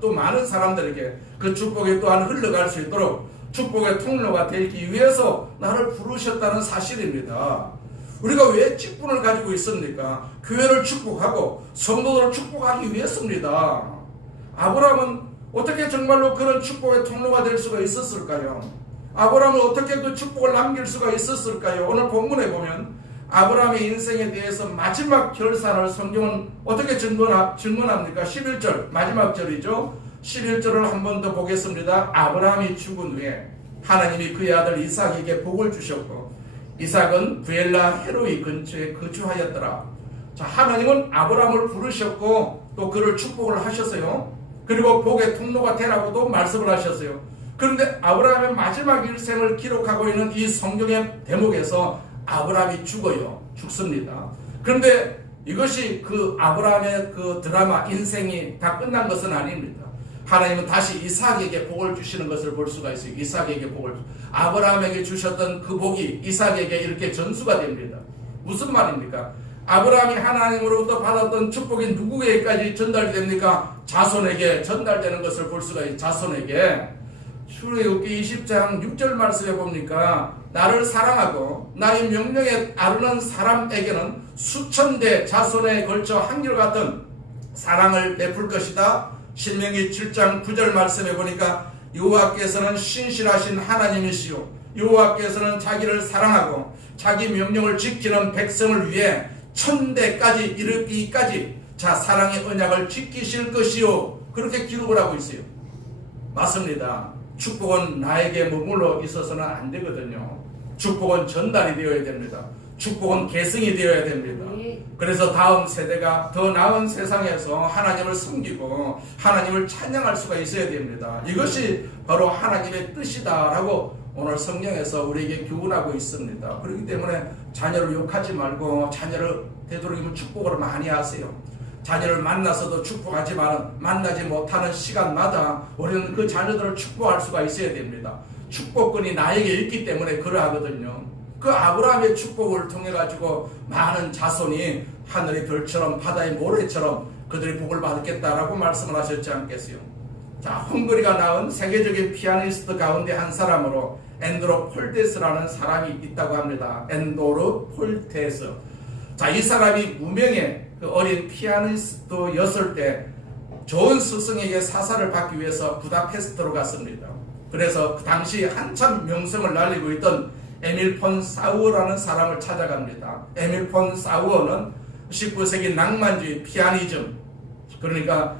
또 많은 사람들에게 그 축복이 또한 흘러갈 수 있도록 축복의 통로가 되기 위해서 나를 부르셨다는 사실입니다. 우리가 왜 직분을 가지고 있습니까? 교회를 축복하고 성도들을 축복하기 위해서입니다. 아브라함은 어떻게 정말로 그런 축복의 통로가 될 수가 있었을까요? 아브라함은 어떻게 그 축복을 남길 수가 있었을까요? 오늘 본문에 보면 아브라함의 인생에 대해서 마지막 결산을 성경은 어떻게 증언합니까? 11절, 마지막 절이죠. 11절을 한 번 더 보겠습니다. 아브라함이 죽은 후에 하나님이 그의 아들 이삭에게 복을 주셨고 이삭은 부엘라 헤로이 근처에 거주하였더라. 자, 하나님은 아브라함을 부르셨고 또 그를 축복을 하셨어요. 그리고 복의 통로가 되라고도 말씀을 하셨어요. 그런데 아브라함의 마지막 일생을 기록하고 있는 이 성경의 대목에서 아브라함이 죽습니다. 그런데 이것이 그 아브라함의 그 드라마 인생이 다 끝난 것은 아닙니다. 하나님은 다시 이삭에게 복을 주시는 것을 볼 수가 있어요. 이삭에게 복을, 아브라함에게 주셨던 그 복이 이삭에게 이렇게 전수가 됩니다. 무슨 말입니까? 아브라함이 하나님으로부터 받았던 축복이 누구에게까지 전달이 됩니까? 자손에게 전달되는 것을 볼 수가 있어요. 자손에게. 출애굽기 20장 6절 말씀에 보니까 나를 사랑하고 나의 명령에 따르는 사람에게는 수천대 자손에 걸쳐 한결같은 사랑을 베풀 것이다. 신명기 7장 9절 말씀에 보니까 여호와께서는 신실하신 하나님이시요 여호와께서는 자기를 사랑하고 자기 명령을 지키는 백성을 위해 천대까지 이르기까지 자 사랑의 언약을 지키실 것이요 그렇게 기록을 하고 있어요. 맞습니다. 축복은 나에게 머물러 있어서는 안 되거든요. 축복은 전달이 되어야 됩니다. 축복은 계승이 되어야 됩니다. 그래서 다음 세대가 더 나은 세상에서 하나님을 섬기고 하나님을 찬양할 수가 있어야 됩니다. 이것이 바로 하나님의 뜻이다라고 오늘 성경에서 우리에게 교훈하고 있습니다. 그렇기 때문에 자녀를 욕하지 말고 자녀를 되도록이면 축복을 많이 하세요. 자녀를 만나서도 축복하지만 만나지 못하는 시간마다 우리는 그 자녀들을 축복할 수가 있어야 됩니다. 축복권이 나에게 있기 때문에 그러하거든요. 그 아브라함의 축복을 통해 가지고 많은 자손이 하늘의 별처럼 바다의 모래처럼 그들이 복을 받겠다라고 말씀을 하셨지 않겠어요? 자, 헝가리가 낳은 세계적인 피아니스트 가운데 한 사람으로 앤드로 폴테스라는 사람이 있다고 합니다. 앤도르 폴테스. 자, 이 사람이 무명의 그 어린 피아니스트였을 때 좋은 스승에게 사사를 받기 위해서 부다페스트로 갔습니다. 그래서 그 당시 한참 명성을 날리고 있던 에밀 폰 사우어라는 사람을 찾아갑니다. 에밀 폰 사우어는 19세기 낭만주의 피아니즘, 그러니까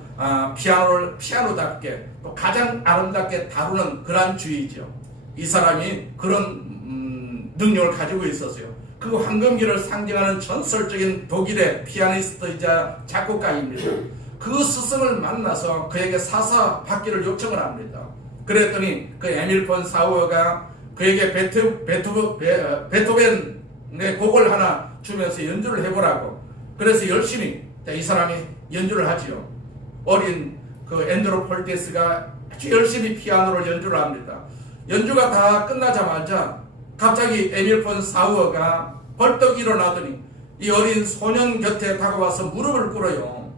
피아노답게 또 가장 아름답게 다루는 그런 주의죠. 이 사람이 그런 능력을 가지고 있었어요. 그 황금기를 상징하는 전설적인 독일의 피아니스트이자 작곡가입니다. 그 스승을 만나서 그에게 사사 받기를 요청을 합니다. 그랬더니 그 에밀 폰 사우어가 그에게 베토벤의 곡을 하나 주면서 연주를 해보라고. 그래서 열심히 이 사람이 연주를 하지요. 어린 그 앤드로 폴테스가 아주 열심히 피아노를 연주를 합니다. 연주가 다 끝나자마자 갑자기 에밀 폰 사우어가 벌떡 일어나더니 이 어린 소년 곁에 다가와서 무릎을 꿇어요.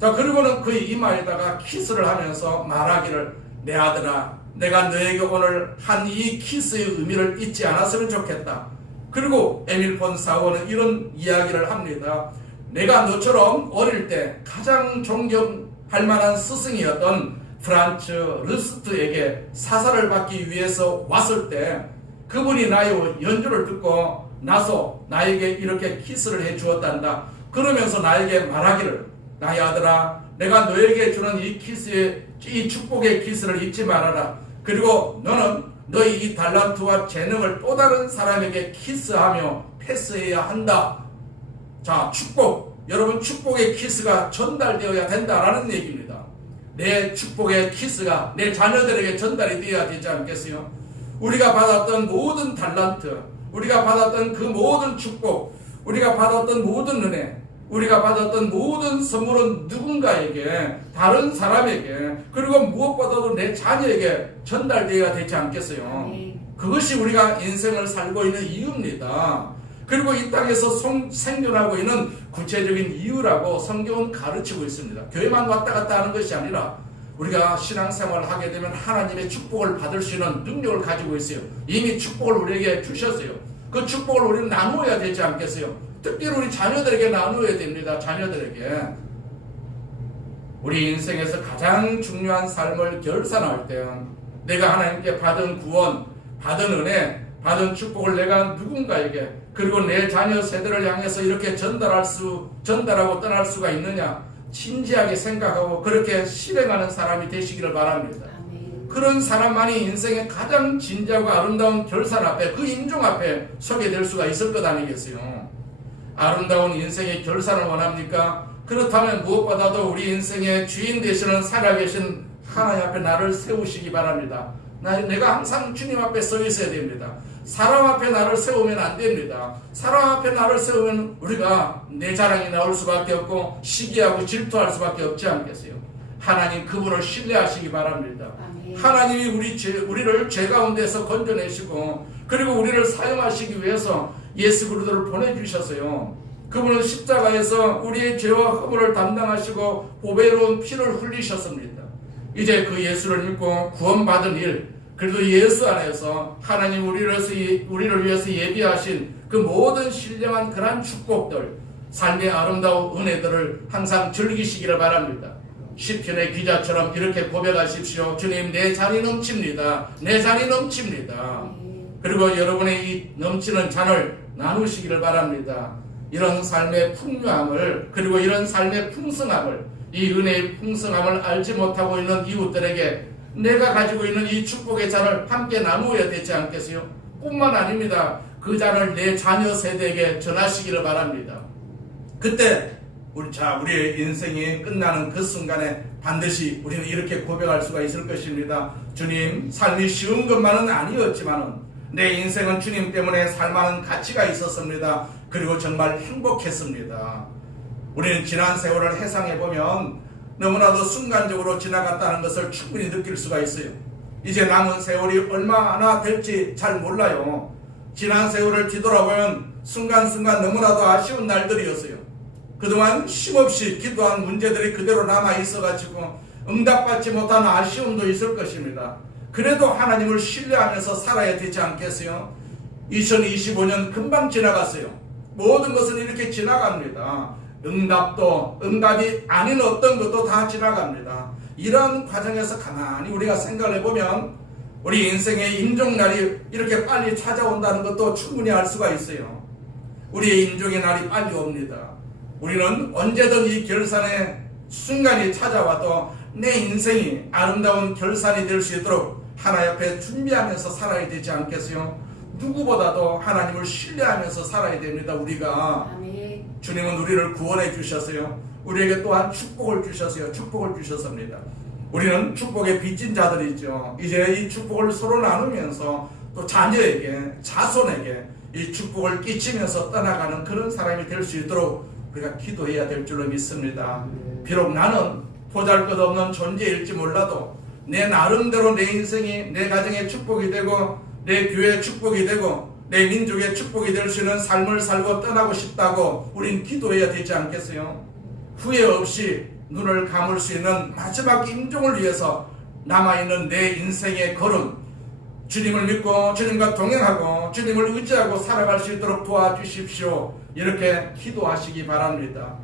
자, 그리고는 그의 이마에다가 키스를 하면서 말하기를, 내 아들아, 내가 너에게 오늘 한 이 키스의 의미를 잊지 않았으면 좋겠다. 그리고 에밀 폰 사우어는 이런 이야기를 합니다. 내가 너처럼 어릴 때 가장 존경할 만한 스승이었던 프란츠 르스트에게 사사를 받기 위해서 왔을 때 그분이 나의 연주를 듣고 나서 나에게 이렇게 키스를 해 주었단다. 그러면서 나에게 말하기를, 나의 아들아, 내가 너에게 주는 이 키스의, 이 축복의 키스를 잊지 말아라. 그리고 너는 너의 이 달란트와 재능을 또 다른 사람에게 키스하며 패스해야 한다. 자, 축복. 여러분, 축복의 키스가 전달되어야 된다라는 얘기입니다. 내 축복의 키스가 내 자녀들에게 전달이 되어야 되지 않겠어요? 우리가 받았던 모든 달란트, 우리가 받았던 그 모든 축복, 우리가 받았던 모든 은혜, 우리가 받았던 모든 선물은 누군가에게, 다른 사람에게, 그리고 무엇보다도 내 자녀에게 전달되어야 되지 않겠어요? 그것이 우리가 인생을 살고 있는 이유입니다. 그리고 이 땅에서 생존하고 있는 구체적인 이유라고 성경은 가르치고 있습니다. 교회만 왔다 갔다 하는 것이 아니라 우리가 신앙생활을 하게 되면 하나님의 축복을 받을 수 있는 능력을 가지고 있어요. 이미 축복을 우리에게 주셨어요. 그 축복을 우리는 나누어야 되지 않겠어요? 특별히 우리 자녀들에게 나누어야 됩니다. 자녀들에게. 우리 인생에서 가장 중요한 삶을 결산할 때 내가 하나님께 받은 구원, 받은 은혜, 받은 축복을 내가 누군가에게, 그리고 내 자녀 세대를 향해서 이렇게 전달하고 떠날 수가 있느냐, 진지하게 생각하고 그렇게 실행하는 사람이 되시기를 바랍니다. 그런 사람만이 인생의 가장 진지하고 아름다운 결산 앞에, 그 임종 앞에 서게 될 수가 있을 것 아니겠어요? 아름다운 인생의 결산을 원합니까? 그렇다면 무엇보다도 우리 인생의 주인 되시는 살아계신 하나님 앞에 나를 세우시기 바랍니다. 내가 항상 주님 앞에 서 있어야 됩니다. 사람 앞에 나를 세우면 안 됩니다. 사람 앞에 나를 세우면 우리가 내 자랑이 나올 수밖에 없고 시기하고 질투할 수밖에 없지 않겠어요? 하나님 그분을 신뢰하시기 바랍니다. 하나님이 우리를 죄 가운데서 건져내시고 그리고 우리를 사용하시기 위해서 예수 그리스도를 보내주셨어요. 그분은 십자가에서 우리의 죄와 허물을 담당하시고 보배로운 피를 흘리셨습니다. 이제 그 예수를 믿고 구원받은 일, 그래도 예수 안에서 하나님 우리를 위해서 예비하신 그 모든 신령한 그러한 축복들, 삶의 아름다운 은혜들을 항상 즐기시기를 바랍니다. 시편의 기자처럼 이렇게 고백하십시오. 주님, 내 잔이 넘칩니다. 내 잔이 넘칩니다. 그리고 여러분의 이 넘치는 잔을 나누시기를 바랍니다. 이런 삶의 풍요함을, 그리고 이런 삶의 풍성함을, 이 은혜의 풍성함을 알지 못하고 있는 이웃들에게 내가 가지고 있는 이 축복의 잔을 함께 나누어야 되지 않겠어요? 뿐만 아닙니다. 그 잔을 내 자녀 세대에게 전하시기를 바랍니다. 그때 우리의 인생이 끝나는 그 순간에 반드시 우리는 이렇게 고백할 수가 있을 것입니다. 주님, 삶이 쉬운 것만은 아니었지만은 내 인생은 주님 때문에 살만한 가치가 있었습니다. 그리고 정말 행복했습니다. 우리는 지난 세월을 회상해보면 너무나도 순간적으로 지나갔다는 것을 충분히 느낄 수가 있어요. 이제 남은 세월이 얼마나 될지 잘 몰라요. 지난 세월을 뒤돌아보면 순간순간 너무나도 아쉬운 날들이었어요. 그동안 쉼없이 기도한 문제들이 그대로 남아있어가지고 응답받지 못한 아쉬움도 있을 것입니다. 그래도 하나님을 신뢰하면서 살아야 되지 않겠어요? 2025년 금방 지나갔어요. 모든 것은 이렇게 지나갑니다. 응답이 아닌 어떤 것도 다 지나갑니다. 이런 과정에서 가만히 우리가 생각을 해보면 우리 인생의 임종날이 이렇게 빨리 찾아온다는 것도 충분히 알 수가 있어요. 우리의 임종의 날이 빨리 옵니다. 우리는 언제든 이 결산의 순간이 찾아와도 내 인생이 아름다운 결산이 될 수 있도록 하나님 앞에 준비하면서 살아야 되지 않겠어요? 누구보다도 하나님을 신뢰하면서 살아야 됩니다. 우리가 아멘. 주님은 우리를 구원해 주셨어요. 우리에게 또한 축복을 주셨어요. 축복을 주셨습니다. 우리는 축복의 빚진 자들이죠. 이제 이 축복을 서로 나누면서 또 자녀에게, 자손에게 이 축복을 끼치면서 떠나가는 그런 사람이 될 수 있도록 우리가 기도해야 될 줄로 믿습니다. 비록 나는 보잘것없는 존재일지 몰라도 내 나름대로 내 인생이 내 가정의 축복이 되고 내 교회의 축복이 되고 내 민족의 축복이 될 수 있는 삶을 살고 떠나고 싶다고 우린 기도해야 되지 않겠어요? 후회 없이 눈을 감을 수 있는 마지막 임종을 위해서 남아있는 내 인생의 걸음, 주님을 믿고 주님과 동행하고 주님을 의지하고 살아갈 수 있도록 도와주십시오. 이렇게 기도하시기 바랍니다.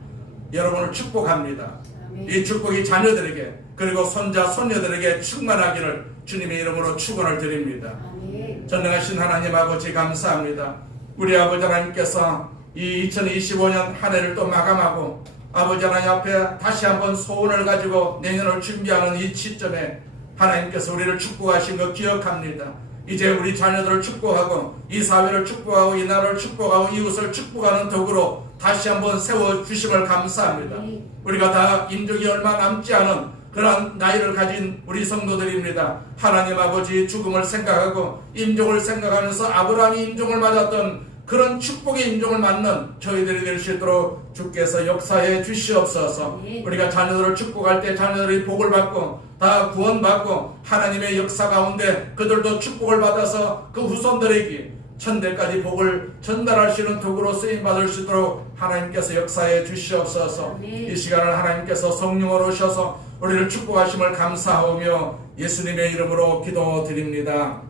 여러분을 축복합니다. 아멘. 이 축복이 자녀들에게 그리고 손자 손녀들에게 충만하기를 주님의 이름으로 축원을 드립니다. 아멘. 전능하신 하나님 아버지 감사합니다. 우리 아버지 하나님께서 이 2025년 한 해를 또 마감하고 아버지 하나님 앞에 다시 한번 소원을 가지고 내년을 준비하는 이 시점에 하나님께서 우리를 축복하신 거 기억합니다. 이제 우리 자녀들을 축복하고 이 사회를 축복하고 이 나라를 축복하고 이웃을 축복하는 덕으로 다시 한번 세워주심을 감사합니다. 우리가 다 임종이 얼마 남지 않은 그런 나이를 가진 우리 성도들입니다. 하나님 아버지 죽음을 생각하고 임종을 생각하면서 아브라함이 임종을 맞았던 그런 축복의 임종을 맞는 저희들이 될 수 있도록 주께서 역사해 주시옵소서. 우리가 자녀들을 축복할 때 자녀들이 복을 받고 다 구원받고 하나님의 역사 가운데 그들도 축복을 받아서 그 후손들에게 천대까지 복을 전달할 수 있는 도구로 쓰임받을 수 있도록 하나님께서 역사해 주시옵소서. 이 시간을 하나님께서 성령으로 오셔서 우리를 축복하심을 감사하며 예수님의 이름으로 기도드립니다.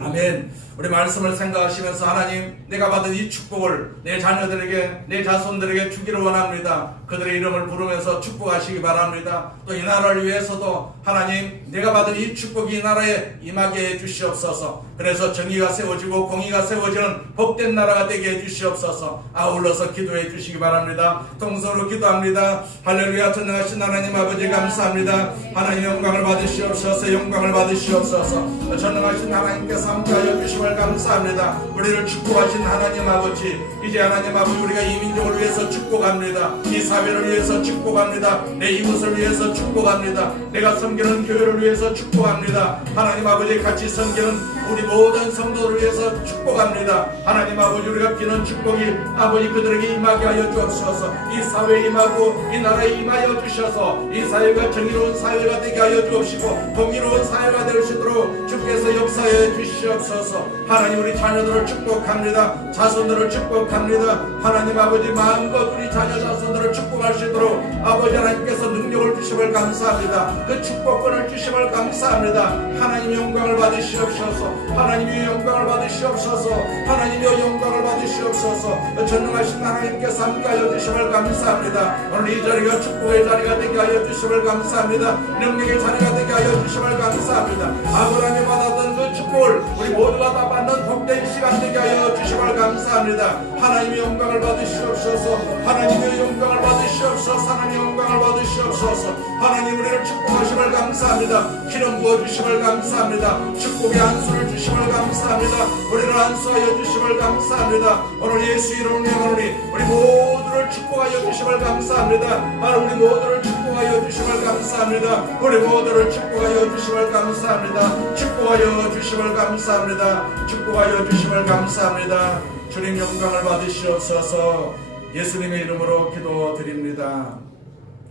아멘. 우리 말씀을 생각하시면서 하나님, 내가 받은 이 축복을 내 자녀들에게, 내 자손들에게 주기를 원합니다. 그들의 이름을 부르면서 축복하시기 바랍니다. 또 이 나라를 위해서도 하나님, 내가 받은 이 축복이 이 나라에 임하게 해주시옵소서. 그래서 정의가 세워지고 공의가 세워지는 복된 나라가 되게 해주시옵소서. 아울러서 기도해 주시기 바랍니다. 통성으로 기도합니다. 할렐루야. 전능하신 하나님 아버지 감사합니다. 하나님 영광을 받으시옵소서. 영광을 받으시옵소서. 전능하신 하나님께서 함께하여 주심을 감사합니다. 우리를 축복하신 하나님 아버지, 이제 하나님 아버지 우리가 이 민족을 위해서 축복합니다. 이 사회를 위해서 축복합니다. 내 이웃을 위해서 축복합니다. 내가 섬기는 교회를 위해서 축복합니다. 하나님 아버지 같이 섬기는 우리 모든 성도를 위해서 축복합니다. 하나님 아버지 우리가 비는 축복이 아버지 그들에게 임하게 하여 주옵소서. 이 사회에 임하고 이 나라에 임하여 주셔서 이 사회가 정의로운 사회가 되게 하여 주옵시고 공의로운 사회가 될 수 있도록 주께서 역사해 주시옵소서. 하나님 우리 자녀들을 축복합니다. 자손들을 축복합니다. 하나님 아버지 마음껏 우리 자녀 자손들을 축복할 수 있도록 아버지 하나님께서 능력을 주심을 감사합니다. 그 축복권을 주심을 감사합니다. 하나님의 영광을 받으시옵소서. 하나님의 영광을 받으시옵소서. 하나님의 영광을 받으시옵소서. 주시옵소서. 전능하신 하나님께서 함께하여 주심을 감사합니다. 오늘 이 자리가 축복의 자리가 되게 하여 주심을 감사합니다. 능력의 자리가 되게 하여 주심을 감사합니다. 아브라함이 받았던 그 축복을 우리 모두가 다 받는 복된 시간 되게 하여 주심을 감사합니다. 하나님의 영광을 받으시옵소서. 하나님의 영광을 받으시옵소서. 하나님의 영광을 받으시옵소서. 하나님 우리를 축복하심을 감사합니다. 기름 부어주심을 감사합니다. 축복의 안수를 주심을 감사합니다. 우리를 안수하여 주심을 감사합니다. 오늘 예수 이름으로 명하노니 우리 모두를 축복하여 주심을 감사합니다. 바로 우리 모두를 축복하여 주심을 감사합니다. 우리 모두를 축복하여 주심을 감사합니다. 축복하여 주심을 감사합니다. 축복하여 주심을 감사합니다. 주님 영광을 받으시옵소서. 예수님의 이름으로 기도드립니다.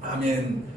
아멘.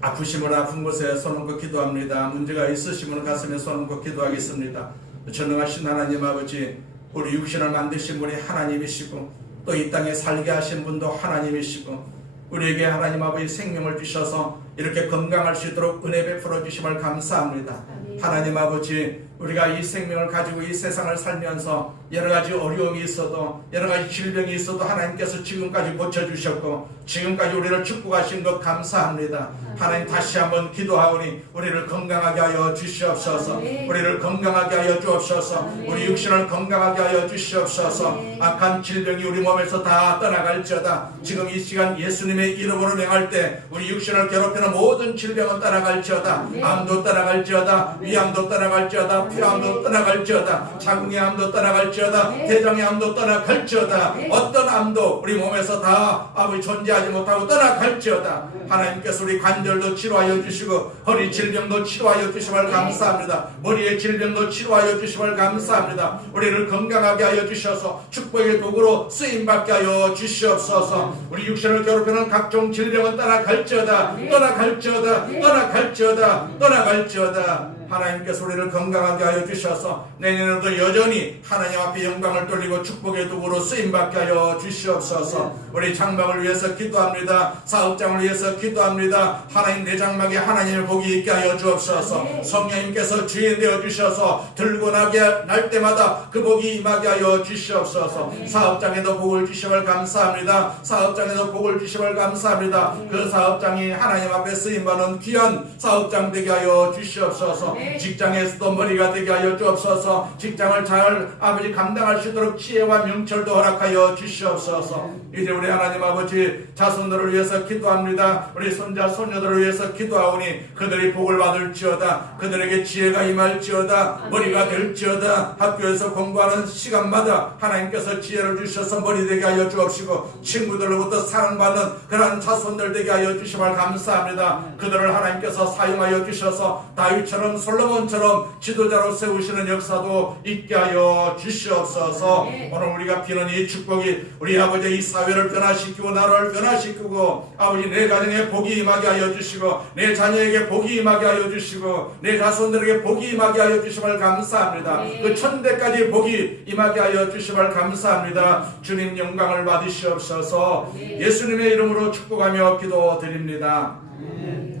아프시면 아픈 곳에 손 얹고 기도합니다. 문제가 있으시면 가슴에 손 얹고 기도하겠습니다. 전능하신 하나님 아버지, 우리 육신을 만드신 분이 하나님이시고 또 이 땅에 살게 하신 분도 하나님이시고 우리에게 하나님 아버지 생명을 주셔서 이렇게 건강할 수 있도록 은혜 베풀어 주심을 감사합니다. 하나님 아버지, 우리가 이 생명을 가지고 이 세상을 살면서 여러 가지 어려움이 있어도 여러 가지 질병이 있어도 하나님께서 지금까지 고쳐주셨고 지금까지 우리를 축복하신 것 감사합니다. 하나님 다시 한번 기도하오니 우리를 건강하게 하여 주시옵소서. 우리를 건강하게 하여 주옵소서. 우리 육신을 건강하게 하여 주시옵소서. 악한 질병이 우리 몸에서 다 떠나갈지어다. 지금 이 시간 예수님의 이름으로 명할 때 우리 육신을 괴롭히는 모든 질병은 떠나갈지어다. 암도 떠나갈지어다. 위암도 떠나갈지어다. 폐암도 떠나갈지어다. 자궁의 암도 떠나갈지어다. 대장의 암도 떠나갈지어다. 어떤 암도 우리 몸에서 다 아버지 존재하지 못하고 떠나갈지어다. 하나님께서 우리 관절도 치료하여 주시고 허리 질병도 치료하여 주심을 감사합니다. 머리의 질병도 치료하여 주심을 감사합니다. 우리를 건강하게 하여 주셔서 축복의 도구로 쓰임받게 하여 주시옵소서. 우리 육신을 괴롭히는 각종 질병은 떠나갈지어다. 떠나갈지어다. 떠나갈지어다. 떠나갈지어다. 하나님께서 우리를 건강하게 하여 주셔서 내년에도 여전히 하나님 앞에 영광을 돌리고 축복의 도구로 쓰임받게 하여 주시옵소서. 우리 장막을 위해서 기도합니다. 사업장을 위해서 기도합니다. 하나님 내 장막에 하나님의 복이 있게 하여 주옵소서. 성령님께서 주인 되어 주셔서 들고 나게 날 때마다 그 복이 임하게 하여 주시옵소서. 사업장에도 복을 주심을 감사합니다. 사업장에도 복을 주심을 감사합니다. 그 사업장이 하나님 앞에 쓰임받는 귀한 사업장 되게 하여 주시옵소서. 직장에서도 머리가 되게 하여 주옵소서. 직장을 잘 아버지 감당할 수 있도록 지혜와 명철도 허락하여 주시옵소서. 이제 우리 하나님 아버지 자손들을 위해서 기도합니다. 우리 손자 손녀들을 위해서 기도하오니 그들이 복을 받을지어다. 그들에게 지혜가 임할지어다. 머리가 될지어다. 학교에서 공부하는 시간마다 하나님께서 지혜를 주셔서 머리 되게 하여 주옵시고 친구들로부터 사랑받는 그러한 자손들 되게 하여 주심을 감사합니다. 그들을 하나님께서 사용하여 주셔서 다윗처럼 솔로몬처럼 지도자로 세우시는 역사도 있게 하여 주시옵소서. 오늘 우리가 비는 이 축복이 우리 아버지 이 사회를 변화시키고 나라를 변화시키고 아버지 내 가정에 복이 임하게 하여 주시고 내 자녀에게 복이 임하게 하여 주시고 내 자손들에게 복이 임하게 하여 주심을 감사합니다. 그 천대까지 복이 임하게 하여 주심을 감사합니다. 주님 영광을 받으시옵소서. 예수님의 이름으로 축복하며 기도드립니다.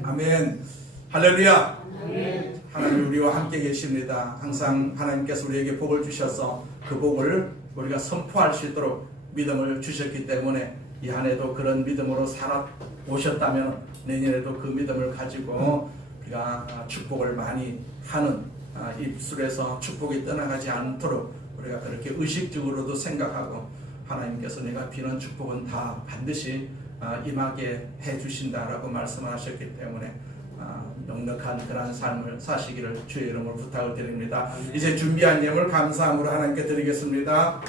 아멘. 할렐루야. 하나님 우리와 함께 계십니다. 항상 하나님께서 우리에게 복을 주셔서 그 복을 우리가 선포할 수 있도록 믿음을 주셨기 때문에 이 한 해도 그런 믿음으로 살아오셨다면 내년에도 그 믿음을 가지고 우리가 축복을 많이 하는 입술에서 축복이 떠나가지 않도록 우리가 그렇게 의식적으로도 생각하고 하나님께서 내가 비는 축복은 다 반드시 임하게 해주신다라고 말씀하셨기 때문에 넉넉한 그러한 삶을 사시기를 주의 이름으로 부탁을 드립니다. 이제 준비한 예물 감사함으로 하나님께 드리겠습니다.